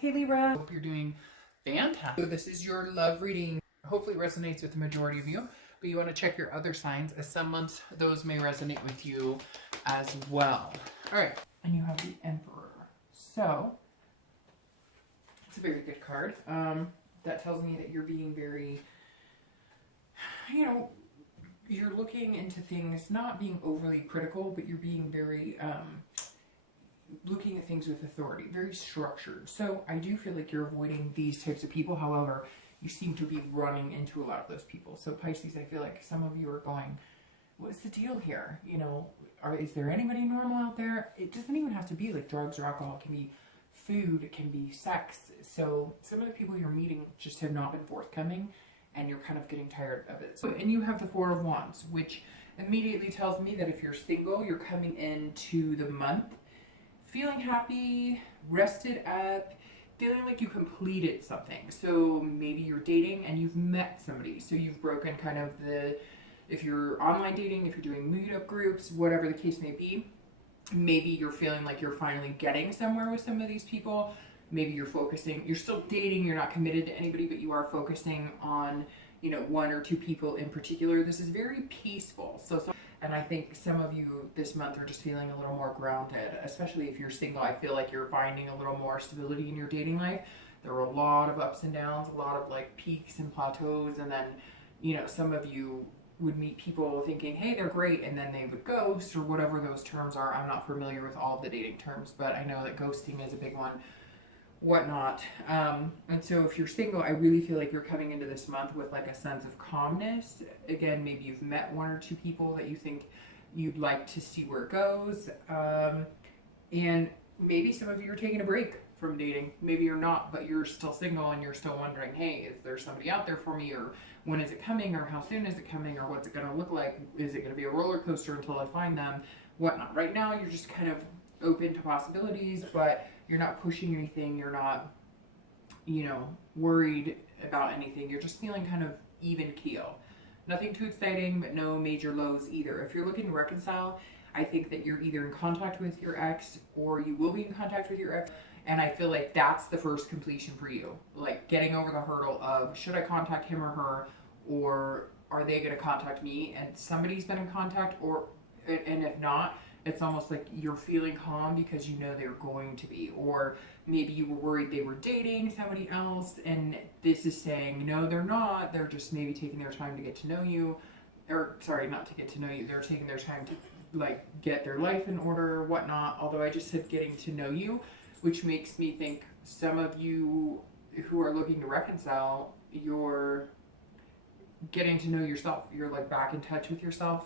Hey Libra, hope you're doing fantastic. So this is your love reading. Hopefully it resonates with the majority of you, but you want to check your other signs, as some months those may resonate with you as well. All right, and you have the Emperor. So it's a very good card. That tells me that you're being very, you're looking into things, not being overly critical, but you're being very looking at things with authority, very structured. So I do feel like you're avoiding these types of people. However, you seem to be running into a lot of those people. So Pisces, I feel like some of you are going, what's the deal here? Is there anybody normal out there? It doesn't even have to be like drugs or alcohol. It can be food, it can be sex. So some of the people you're meeting just have not been forthcoming, and you're kind of getting tired of it. So, and you have the Four of Wands, which immediately tells me that if you're single, you're coming into the month feeling happy, rested up, feeling like you completed something. So maybe you're dating and you've met somebody. So you've broken kind of if you're online dating, if you're doing meetup groups, whatever the case may be, maybe you're feeling like you're finally getting somewhere with some of these people. Maybe you're still dating, you're not committed to anybody, but you are focusing on, one or two people in particular. This is very peaceful. And I think some of you this month are just feeling a little more grounded, especially if you're single. I feel like you're finding a little more stability in your dating life. There were a lot of ups and downs, a lot of like peaks and plateaus. And then, some of you would meet people thinking, hey, they're great. And then they would ghost or whatever those terms are. I'm not familiar with all of the dating terms, but I know that ghosting is a big one. Whatnot. And so if you're single, I really feel like you're coming into this month with like a sense of calmness. Again, maybe you've met one or two people that you think you'd like to see where it goes. And maybe some of you are taking a break from dating. Maybe you're not, but you're still single and you're still wondering, hey, is there somebody out there for me? Or when is it coming? Or how soon is it coming? Or what's it going to look like? Is it going to be a roller coaster until I find them? Whatnot. Right now, you're just kind of open to possibilities, but you're not pushing anything. You're not, worried about anything. You're just feeling kind of even keel. Nothing too exciting, but no major lows either. If you're looking to reconcile, I think that you're either in contact with your ex or you will be in contact with your ex. And I feel like that's the first completion for you. Like getting over the hurdle of, should I contact him or her, or are they going to contact me? And somebody's been in contact, and if not, it's almost like you're feeling calm because you know they're going to be. Or maybe you were worried they were dating somebody else, and this is saying, no, they're not. They're just maybe taking their time to get to know you. Or, sorry, not to get to know you. They're taking their time to, get their life in order or whatnot. Although I just said getting to know you, which makes me think some of you who are looking to reconcile, you're getting to know yourself. You're, back in touch with yourself.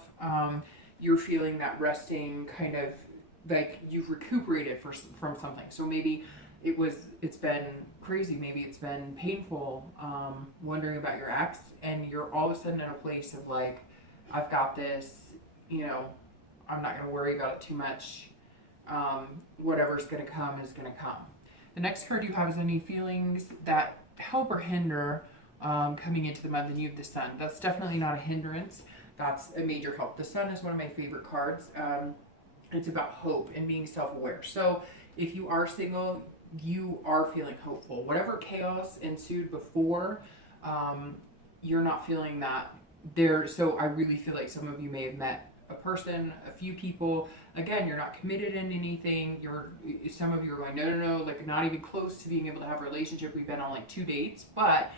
You're feeling that resting, kind of like you've recuperated from something. So maybe it's been crazy, maybe it's been painful, wondering about your ex, and you're all of a sudden in a place of like, I've got this, I'm not going to worry about it too much. Whatever's going to come is going to come. The next card you have is any feelings that help or hinder coming into the month, and you have the Sun. That's definitely not a hindrance. That's a major help. The Sun is one of my favorite cards. It's about hope and being self-aware. So if you are single, you are feeling hopeful. Whatever chaos ensued before, you're not feeling that there. So I really feel like some of you may have met a person, a few people. Again, you're not committed in anything. Some of you are going, no, not even close to being able to have a relationship. We've been on 2 dates, but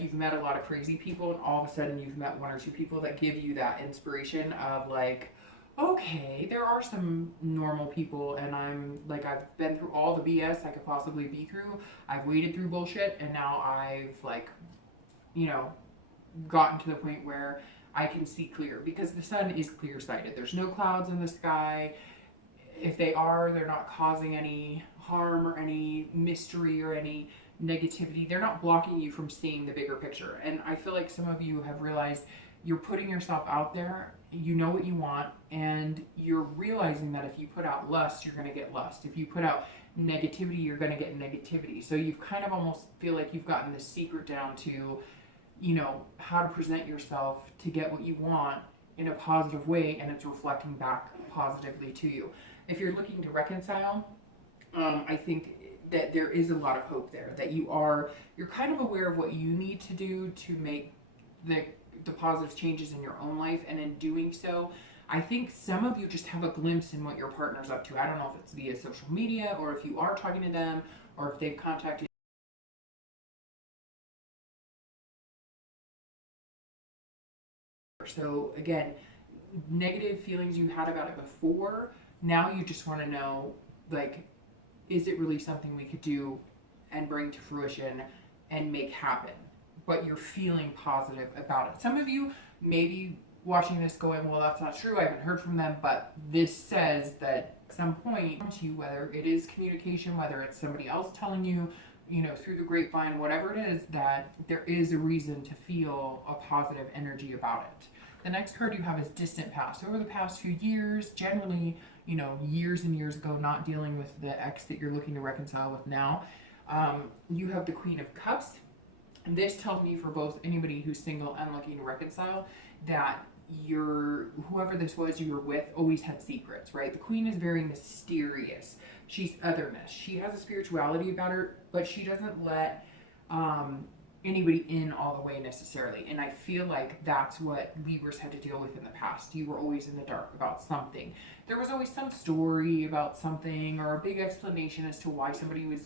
you've met a lot of crazy people, and all of a sudden you've met 1 or 2 people that give you that inspiration of okay, there are some normal people, and I've been through all the BS I could possibly be through. I've waded through bullshit, and now I've gotten to the point where I can see clear, because the Sun is clear-sighted. There's no clouds in the sky. If they are, they're not causing any harm or any mystery or any negativity. They're not blocking you from seeing the bigger picture. And I feel like some of you have realized you're putting yourself out there, you know what you want, and you're realizing that if you put out lust, you're going to get lust. If you put out negativity, you're going to get negativity. So you've kind of almost feel like you've gotten the secret down to, how to present yourself to get what you want in a positive way, and it's reflecting back positively to you. If you're looking to reconcile, I think that there is a lot of hope there, that you're kind of aware of what you need to do to make the positive changes in your own life. And in doing so, I think some of you just have a glimpse in what your partner's up to. I don't know if it's via social media or if you are talking to them or if they've contacted. So again, negative feelings you had about it before, now you just want to know, like, is it really something we could do and bring to fruition and make happen? But you're feeling positive about it. Some of you may be watching this going, well, that's not true, I haven't heard from them, but this says that at some point to you, whether it is communication, whether it's somebody else telling you, you know, through the grapevine, whatever it is, that there is a reason to feel a positive energy about it. The next card you have is distant past. Over the past few years, generally, you know, years and years ago, not dealing with the ex that you're looking to reconcile with now. You have the Queen of Cups. And this tells me, for both anybody who's single and looking to reconcile, that whoever this was you were with always had secrets, right? The Queen is very mysterious. She's otherness. She has a spirituality about her, but she doesn't let anybody in all the way necessarily. And I feel like that's what Libras had to deal with in the past. You were always in the dark about something. There was always some story about something or a big explanation as to why somebody was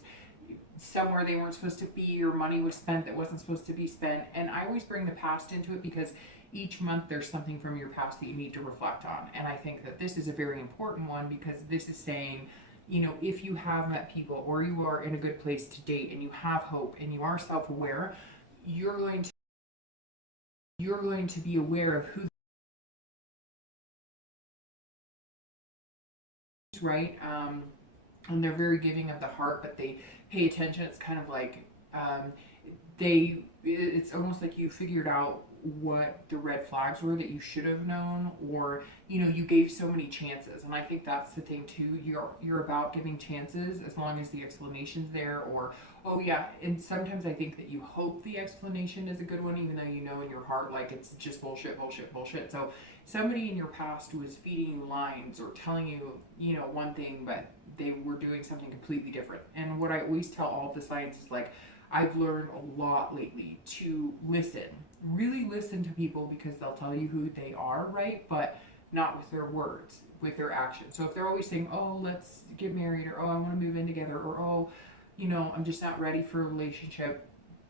somewhere they weren't supposed to be, or money was spent that wasn't supposed to be spent. And I always bring the past into it because each month there's something from your past that you need to reflect on. And I think that this is a very important one, because this is saying, you know, if you have met people or you are in a good place to date and you have hope and you are self-aware, you're going to be aware of who, right? And they're very giving of the heart, but they pay attention. It's kind of like it's almost like you figured out what the red flags were that you should have known, or, you know, you gave so many chances. And I think that's the thing too. You're about giving chances as long as the explanation's there, or, oh yeah. And sometimes I think that you hope the explanation is a good one, even though you know in your heart, like, it's just bullshit. So somebody in your past was feeding you lines or telling you, you know, one thing, but they were doing something completely different. And what I always tell all of the clients is, like, I've learned a lot lately to really listen to people, because they'll tell you who they are, right? But not with their words, with their actions. So if they're always saying, oh, let's get married, or, oh, I want to move in together, or, oh, you know, I'm just not ready for a relationship,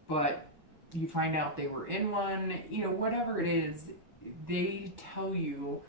but you find out they were in one, you know, whatever it is, they tell you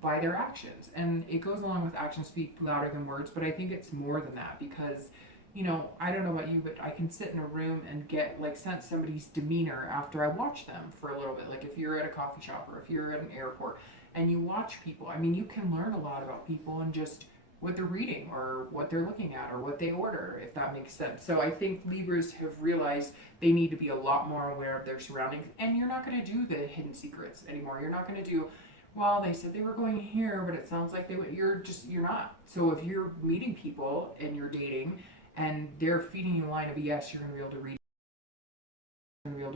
by their actions. And it goes along with actions speak louder than words, but I think it's more than that, because, you know, I don't know about you, but I can sit in a room and get, like, sense somebody's demeanor after I watch them for a little bit. Like, if you're at a coffee shop or if you're at an airport and you watch people, I mean, you can learn a lot about people and just what they're reading or what they're looking at or what they order, if that makes sense. So I think Libras have realized they need to be a lot more aware of their surroundings, and you're not going to do the hidden secrets anymore. You're not going to do, well, they said they were going here, but it sounds like you're not. So if you're meeting people and you're dating, and they're feeding you a line of BS, you're going to be able to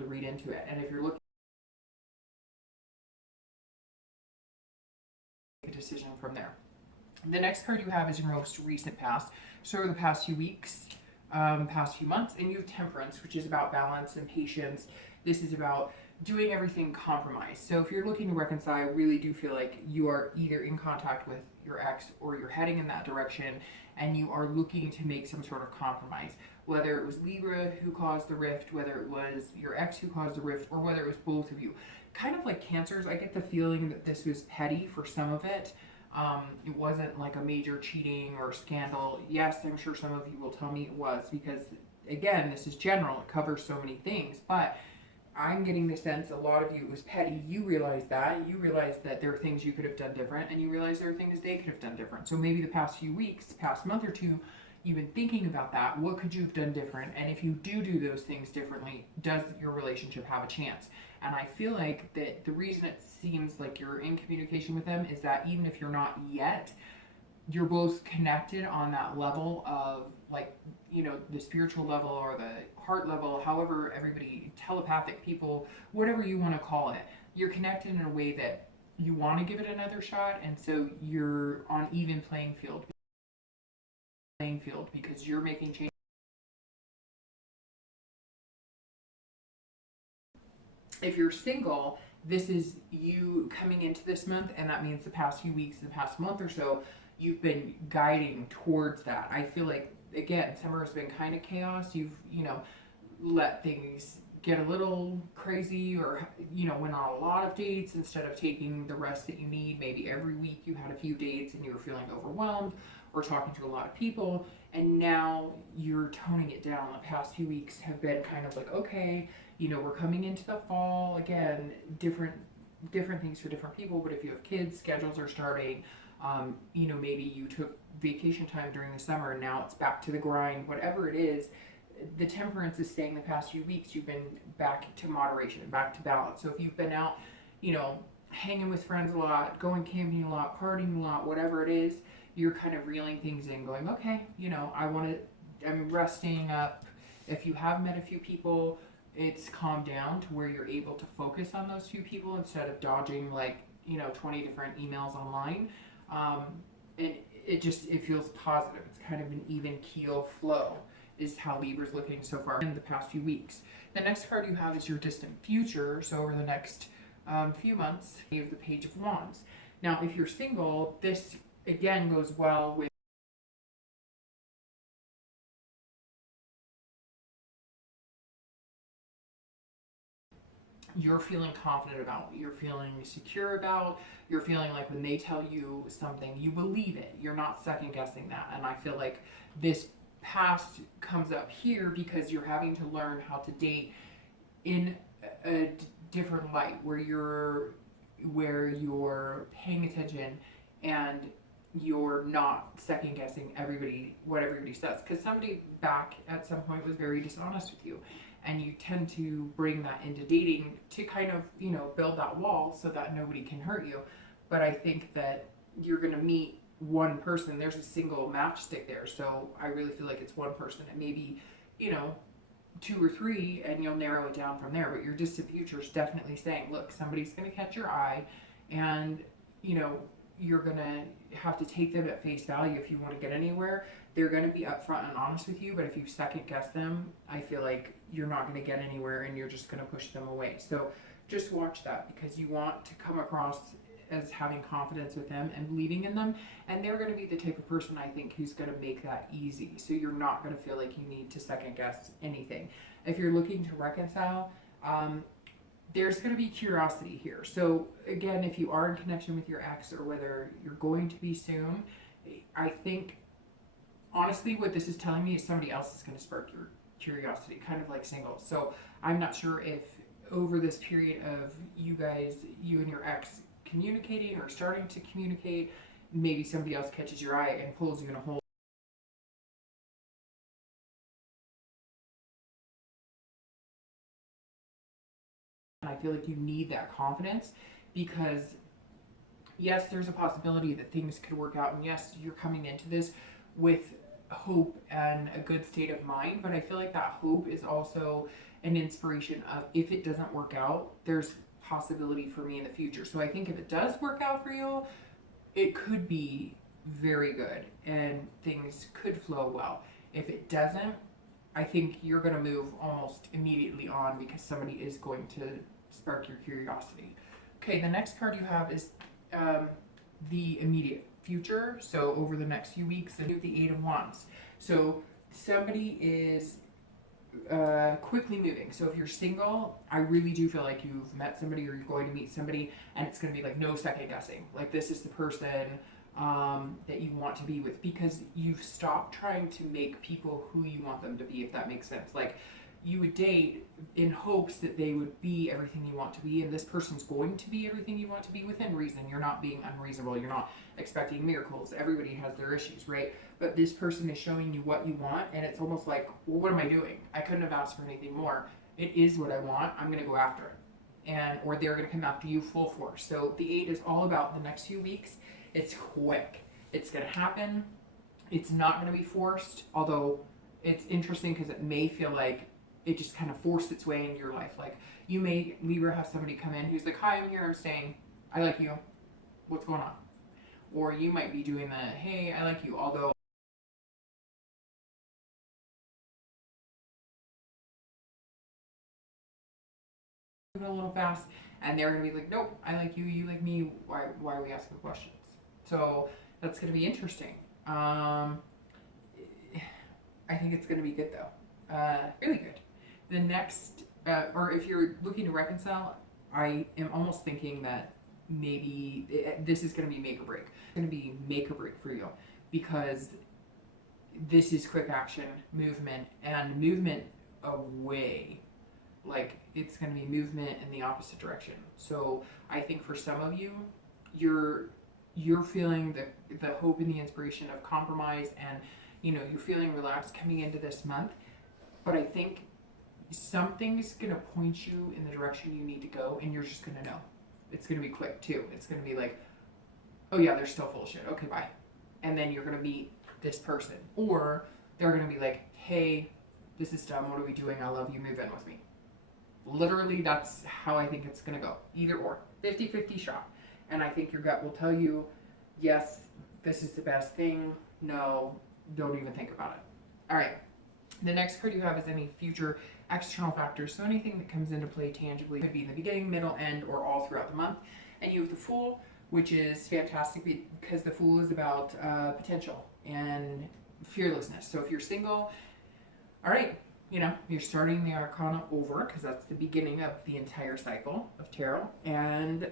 read into it. And if you're looking at a decision from there. The next card you have is your most recent past. So over the past few weeks, past few months, and you have Temperance, which is about balance and patience. This is about doing everything compromised. So if you're looking to reconcile, I really do feel like you are either in contact with your ex or you're heading in that direction, and you are looking to make some sort of compromise. Whether it was Libra who caused the rift, whether it was your ex who caused the rift, or whether it was both of you. Kind of like Cancers, I get the feeling that this was petty for some of it. It wasn't like a major cheating or scandal. Yes, I'm sure some of you will tell me it was, because, again, this is general. It covers so many things. But I'm getting the sense a lot of you, it was petty. You realize that. You realize that there are things you could have done different, and you realize there are things they could have done different. So maybe the past few weeks, past month or two, you've been thinking about that. What could you have done different? And if you do those things differently, does your relationship have a chance? And I feel like that the reason it seems like you're in communication with them is that even if you're not yet, you're both connected on that level of, like, you know, the spiritual level or the heart level, however everybody, telepathic people, whatever you want to call it. You're connected in a way that you want to give it another shot, and so you're on even playing field because you're making changes. If you're single, this is you coming into this month, and that means the past few weeks, the past month or so, you've been guiding towards that. I feel like, again, summer has been kind of chaos. You've, let things get a little crazy, or, went on a lot of dates instead of taking the rest that you need. Maybe every week you had a few dates and you were feeling overwhelmed, or talking to a lot of people, and now you're toning it down. The past few weeks have been kind of like, okay, we're coming into the fall again, different things for different people. But if you have kids, schedules are starting. Maybe you took vacation time during the summer and now it's back to the grind. Whatever it is, the temperance is staying. The past few weeks you've been back to moderation, back to balance. So if you've been out, hanging with friends a lot, going camping a lot, partying a lot, whatever it is, you're kind of reeling things in, going, okay, I'm resting up. If you have met a few people, it's calmed down to where you're able to focus on those few people instead of dodging 20 different emails online. And it feels positive. It's kind of an even keel flow is how Libra's looking so far in the past few weeks. The next card you have is your distant future. So over the next few months, you have the Page of Wands. Now, if you're single, this again goes well with you're feeling confident about, you're feeling secure about, you're feeling like when they tell you something, you believe it. You're not second guessing that. And I feel like this past comes up here because you're having to learn how to date in a different light, where you're paying attention and you're not second guessing what everybody says, because somebody back at some point was very dishonest with you, and you tend to bring that into dating to kind of build that wall so that nobody can hurt you. But I think that you're going to meet one person. There's a single matchstick there, so I really feel like it's one person, and maybe 2 or 3, and you'll narrow it down from there. But your distant future is definitely saying, look, somebody's going to catch your eye, and you're going to have to take them at face value if you want to get anywhere. They're going to be upfront and honest with you, but if you second guess them, I feel like you're not going to get anywhere and you're just going to push them away. So just watch that, because you want to come across as having confidence with them and believing in them, and they're going to be the type of person, I think, who's going to make that easy. So you're not going to feel like you need to second guess anything. If you're looking to reconcile, there's going to be curiosity here. So again, if you are in connection with your ex, or whether you're going to be soon, I think honestly what this is telling me is somebody else is going to spark your curiosity, kind of like singles. So I'm not sure if over this period of you and your ex communicating or starting to communicate, maybe somebody else catches your eye and pulls you in a hole. And I feel like you need that confidence, because yes, there's a possibility that things could work out, and yes, you're coming into this with hope and a good state of mind, but I feel like that hope is also an inspiration of, if it doesn't work out, there's possibility for me in the future. So I think if it does work out for you, it could be very good and things could flow well. If it doesn't, I think you're going to move almost immediately on, because somebody is going to spark your curiosity. Okay, the next card you have is the immediate future. So over the next few weeks, the 8 of Wands. So somebody is quickly moving. So if you're single, I really do feel like you've met somebody, or you're going to meet somebody, and it's going to be like no second guessing. Like, this is the person that you want to be with, because you've stopped trying to make people who you want them to be, if that makes sense. Like, you would date in hopes that they would be everything you want to be, and this person's going to be everything you want to be within reason. You're not being unreasonable. You're not expecting miracles. Everybody has their issues, right? But this person is showing you what you want, and it's almost like, well, what am I doing? I couldn't have asked for anything more. It is what I want. I'm going to go after it. Or they're going to come after you full force. So the 8 is all about the next few weeks. It's quick. It's going to happen. It's not going to be forced, although it's interesting because it may feel like it just kind of forced its way into your life. Like, you may, Libra, have somebody come in who's like, hi, I'm here, I'm staying, I like you, what's going on? Or you might be doing the, hey, I like you, although a little fast, and they're gonna be like, nope, I like you, you like me. Why are we asking questions? So that's gonna be interesting. I think it's gonna be good though. Really good. The next, or if you're looking to reconcile, I am almost thinking that maybe this is gonna be make or break. It's gonna be make or break for you, because this is quick action, movement, and movement away. Like, it's going to be movement in the opposite direction. So I think for some of you, you're feeling the hope and the inspiration of compromise, and you're feeling relaxed coming into this month. But I think something's going to point you in the direction you need to go, and you're just going to know. It's going to be quick too. It's going to be like, oh yeah, they're still full of shit. Okay, bye. And then you're going to meet this person, or they're going to be like, hey, this is dumb. What are we doing? I love you. Move in with me. Literally, that's how I think it's going to go. Either or. 50-50 shot. And I think your gut will tell you, yes, this is the best thing. No, don't even think about it. All right. The next card you have is any future external factors. So anything that comes into play tangibly could be in the beginning, middle, end, or all throughout the month. And you have the Fool, which is fantastic because the Fool is about potential and fearlessness. So if you're single, all right, you're starting the Arcana over, because that's the beginning of the entire cycle of tarot, and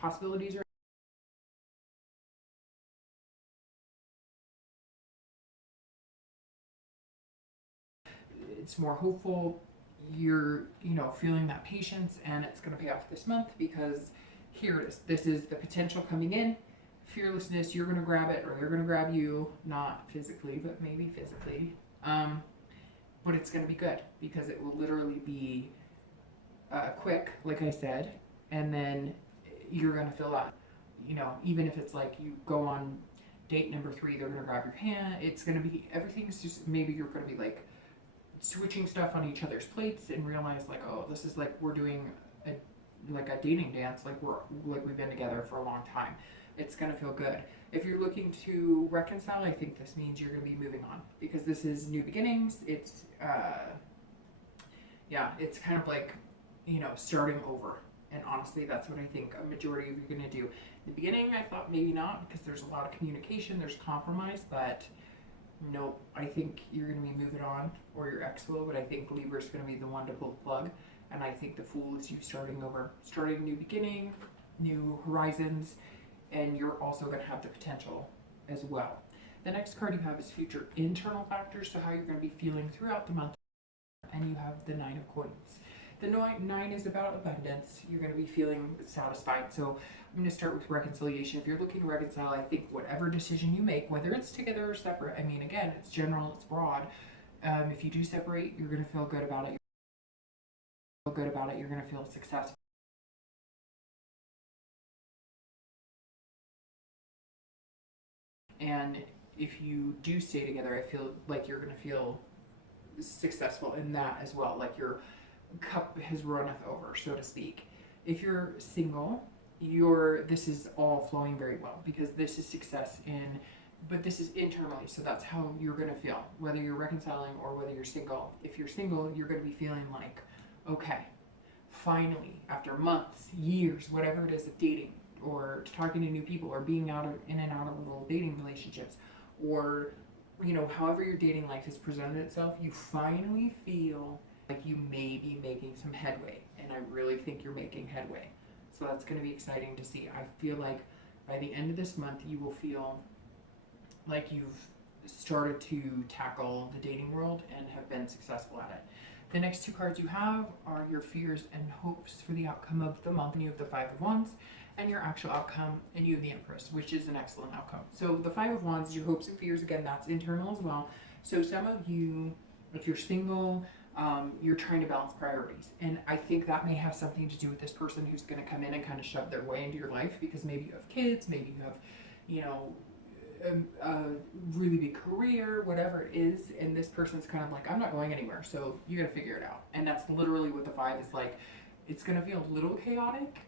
possibilities are it's more hopeful. You're feeling that patience, and it's going to pay off this month, because here it is. This is the potential coming in. Fearlessness, you're going to grab it, or they're going to grab you, not physically, but maybe physically. But it's going to be good, because it will literally be quick, like I said, and then you're going to feel that, even if it's like you go on date number 3, they're going to grab your hand. It's going to be, everything's just, maybe you're going to be like switching stuff on each other's plates and realize like, oh, this is like we're doing a dating dance, like we've been together for a long time. It's going to feel good. If you're looking to reconcile, I think this means you're going to be moving on, because this is new beginnings. It's it's kind of like starting over. And honestly, that's what I think a majority of you are going to do. In the beginning, I thought maybe not, because there's a lot of communication, there's compromise, but nope, I think you're going to be moving on, or your ex will, but I think Libra's going to be the one to pull the plug. And I think the Fool is you starting over, starting a new beginning, new horizons, and you're also going to have the potential as well. The next card you have is future internal factors, so how you're going to be feeling throughout the month. And you have the 9 of Coins. The 9 is about abundance. You're going to be feeling satisfied. So I'm going to start with reconciliation. If you're looking to reconcile, I think whatever decision you make, whether it's together or separate, I mean, again, it's general, it's broad. If you do separate, you're going to feel good about it. You're going to feel successful. And if you do stay together, I feel like you're going to feel successful in that as well. Like your cup has runneth over, so to speak. If you're single, this is all flowing very well, because this is success but this is internally, so that's how you're going to feel, whether you're reconciling or whether you're single. If you're single, you're going to be feeling like, okay, finally, after months, years, whatever it is of dating, or talking to new people, or being in and out of little dating relationships, or however your dating life has presented itself, you finally feel like you may be making some headway. And I really think you're making headway. So that's going to be exciting to see. I feel like by the end of this month, you will feel like you've started to tackle the dating world and have been successful at it. The next 2 cards you have are your fears and hopes for the outcome of the month. And you have the 5 of Wands and your actual outcome, and you have the Empress, which is an excellent outcome. So the 5 of Wands is your hopes and fears. Again, that's internal as well. So some of you, if you're single, you're trying to balance priorities. And I think that may have something to do with this person who's going to come in and kind of shove their way into your life, because maybe you have kids, maybe you have, a really big career, whatever it is, and this person's kind of like, I'm not going anywhere, so you got to figure it out. And that's literally what the 5 is like. It's going to feel a little chaotic,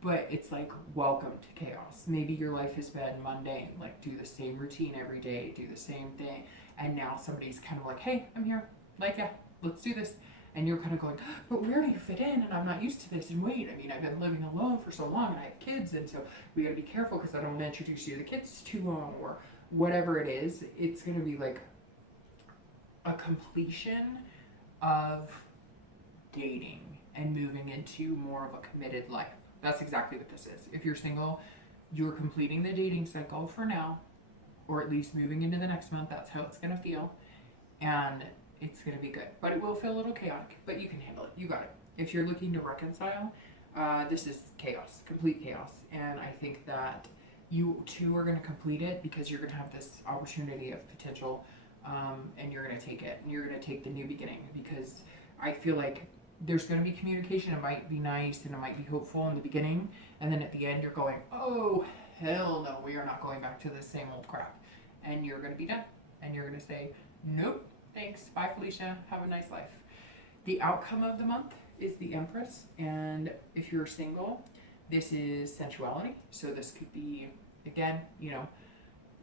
but it's like, welcome to chaos. Maybe your life has been mundane, like do the same routine every day, do the same thing, and now somebody's kind of like, hey, I'm here, like, yeah, let's do this. And you're kind of going, but where do you fit in? And I'm not used to this. And wait, I mean, I've been living alone for so long and I have kids. And so we got to be careful because I don't want to introduce you to the kids too long or whatever it is. It's going to be like a completion of dating and moving into more of a committed life. That's exactly what this is. If you're single, you're completing the dating cycle for now, or at least moving into the next month. That's how it's going to feel. And it's going to be good. But it will feel a little chaotic, but you can handle it. You got it. If you're looking to reconcile, this is chaos, complete chaos. And I think that you two are going to complete it because you're going to have this opportunity of potential, and you're going to take it. And you're going to take the new beginning because I feel like there's going to be communication. It might be nice and it might be hopeful in the beginning. And then at the end, you're going, oh, hell no, we are not going back to the same old crap. And you're going to be done. And you're going to say, nope, thanks. Bye, Felicia. Have a nice life. The outcome of the month is the Empress. And if you're single, this is sensuality. So this could be, again, you know,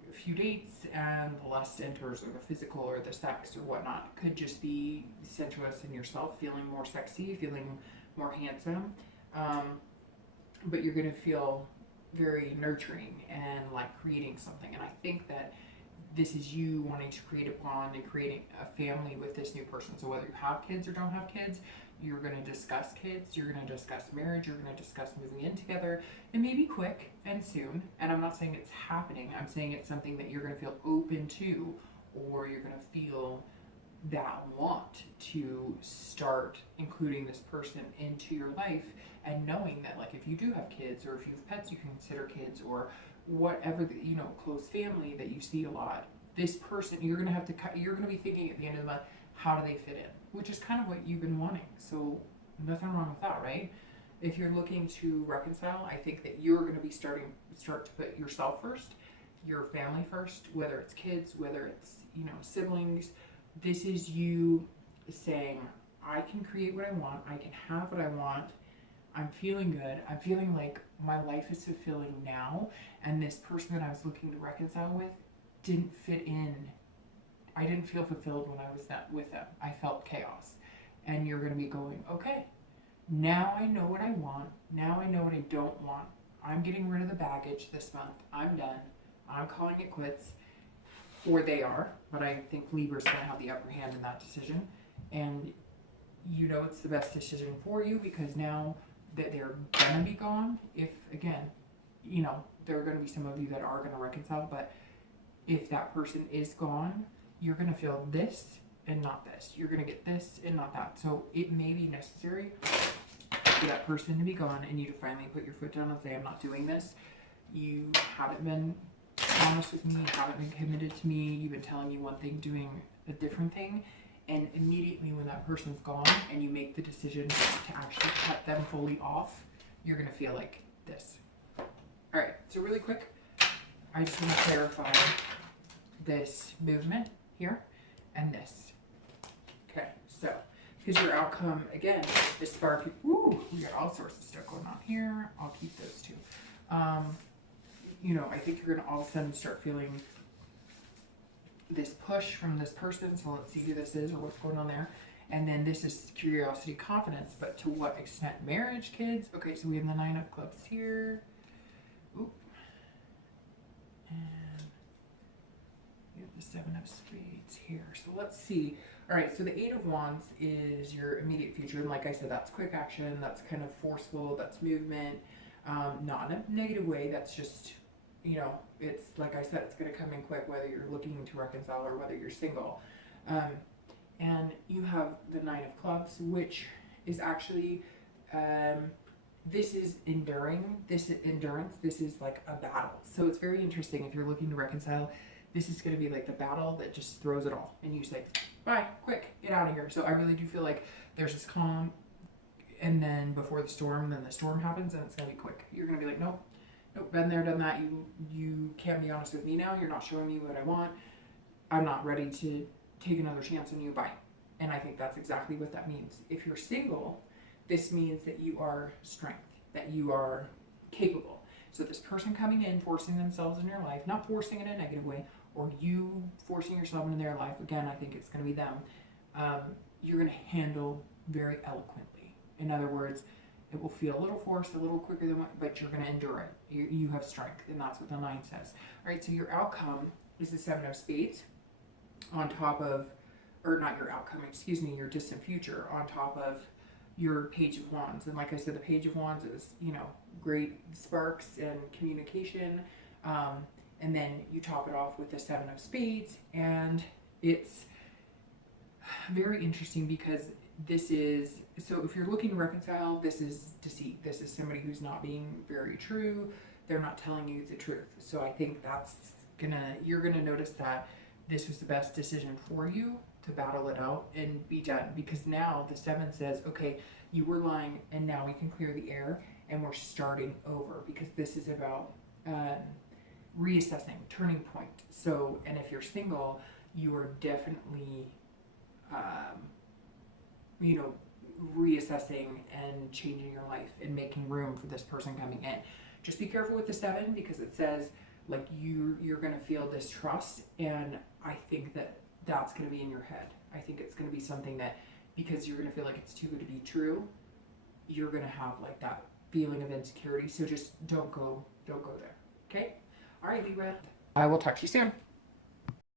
a few dates and the lust enters, or the physical or the sex or whatnot. Could just be sensuous in yourself, feeling more sexy, feeling more handsome. But you're going to feel very nurturing and like creating something. And I think that this is you wanting to create a bond and creating a family with this new person. So whether you have kids or don't have kids, you're going to discuss kids, you're going to discuss marriage, you're going to discuss moving in together. It may be quick and soon, and I'm not saying it's happening. I'm saying it's something that you're going to feel open to, or you're going to feel that want to start including this person into your life, and knowing that, like, if you do have kids, or if you have pets you can consider kids, or whatever, you know, close family that you see a lot, this person, you're going to be thinking at the end of the month, how do they fit in? Which is kind of what you've been wanting. So nothing wrong with that, right? If you're looking to reconcile, I think that you're going to be start to put yourself first, your family first, whether it's kids, whether it's, you know, siblings. This is you saying, I can create what I want. I can have what I want. I'm feeling good. I'm feeling like my life is fulfilling now. And this person that I was looking to reconcile with didn't fit in. I didn't feel fulfilled when I was with them. I felt chaos. And you're going to be going, okay, now I know what I want. Now I know what I don't want. I'm getting rid of the baggage this month. I'm done. I'm calling it quits. Or they are. But I think Libra's going to have the upper hand in that decision. And you know it's the best decision for you, because now that they're going to be gone, if, again, you know, there are going to be some of you that are going to reconcile, but if that person is gone, you're going to feel this and not this. You're going to get this and not that. So it may be necessary for that person to be gone and you to finally put your foot down and say, I'm not doing this. You haven't been honest with me. You haven't been committed to me. You've been telling me one thing, doing a different thing. And immediately when that person's gone and you make the decision to actually cut them fully off, you're going to feel like this. All right, so really quick, I just want to clarify this movement here and this. Okay, so because your outcome, again, is sparky. Ooh, we got all sorts of stuff going on here. I'll keep those two. You know, I think you're going to all of a sudden start feeling this push from this person. So let's see who this is or what's going on there. And then this is curiosity, confidence, but to what extent? Marriage, kids. Okay, so we have the 9 of clubs here. Oop. And we have the 7 of spades here. So let's see. All right, so the 8 of wands is your immediate future. And like I said, that's quick action. That's kind of forceful. That's movement. Not in a negative way. That's just, you know, it's like I said, it's going to come in quick, whether you're looking to reconcile or whether you're single. And you have the 9 of clubs, which is actually, this is enduring. This is endurance. This is like a battle. So it's very interesting. If you're looking to reconcile, this is going to be like the battle that just throws it all. And you say, bye, quick, get out of here. So I really do feel like there's this calm. And then before the storm, then the storm happens and it's going to be quick. You're going to be like, nope, been there, done that. You can't be honest with me now. You're not showing me what I want. I'm not ready to take another chance on you. Bye. And I think that's exactly what that means. If you're single, this means that you are strength, that you are capable. So this person coming in, forcing themselves in your life, not forcing in a negative way, or you forcing yourself into their life, again, I think it's going to be them. You're going to handle very eloquently. In other words, it will feel a little forced, a little quicker than what, but you're going to endure it. You have strength, and that's what the 9 says. All right, so your outcome is the 7 of Spades on top of, or not your outcome, excuse me, your distant future on top of your Page of Wands. And like I said, the Page of Wands is, you know, great sparks and communication. And then you top it off with the 7 of Spades, and it's very interesting because this is, so if you're looking to reconcile, this is deceit. This is somebody who's not being very true. They're not telling you the truth. So I think that's you're gonna notice that this was the best decision for you to battle it out and be done, because now the 7 says, okay, you were lying and now we can clear the air and we're starting over, because this is about reassessing, turning point. So, and if you're single, you are definitely you know, reassessing and changing your life and making room for this person coming in. Just be careful with the 7, because it says like you're going to feel distrust, and I think that that's going to be in your head. I think it's going to be something that, because you're going to feel like it's too good to be true, you're going to have like that feeling of insecurity. So just don't go there. Okay? All right, Libra. I will talk to you soon.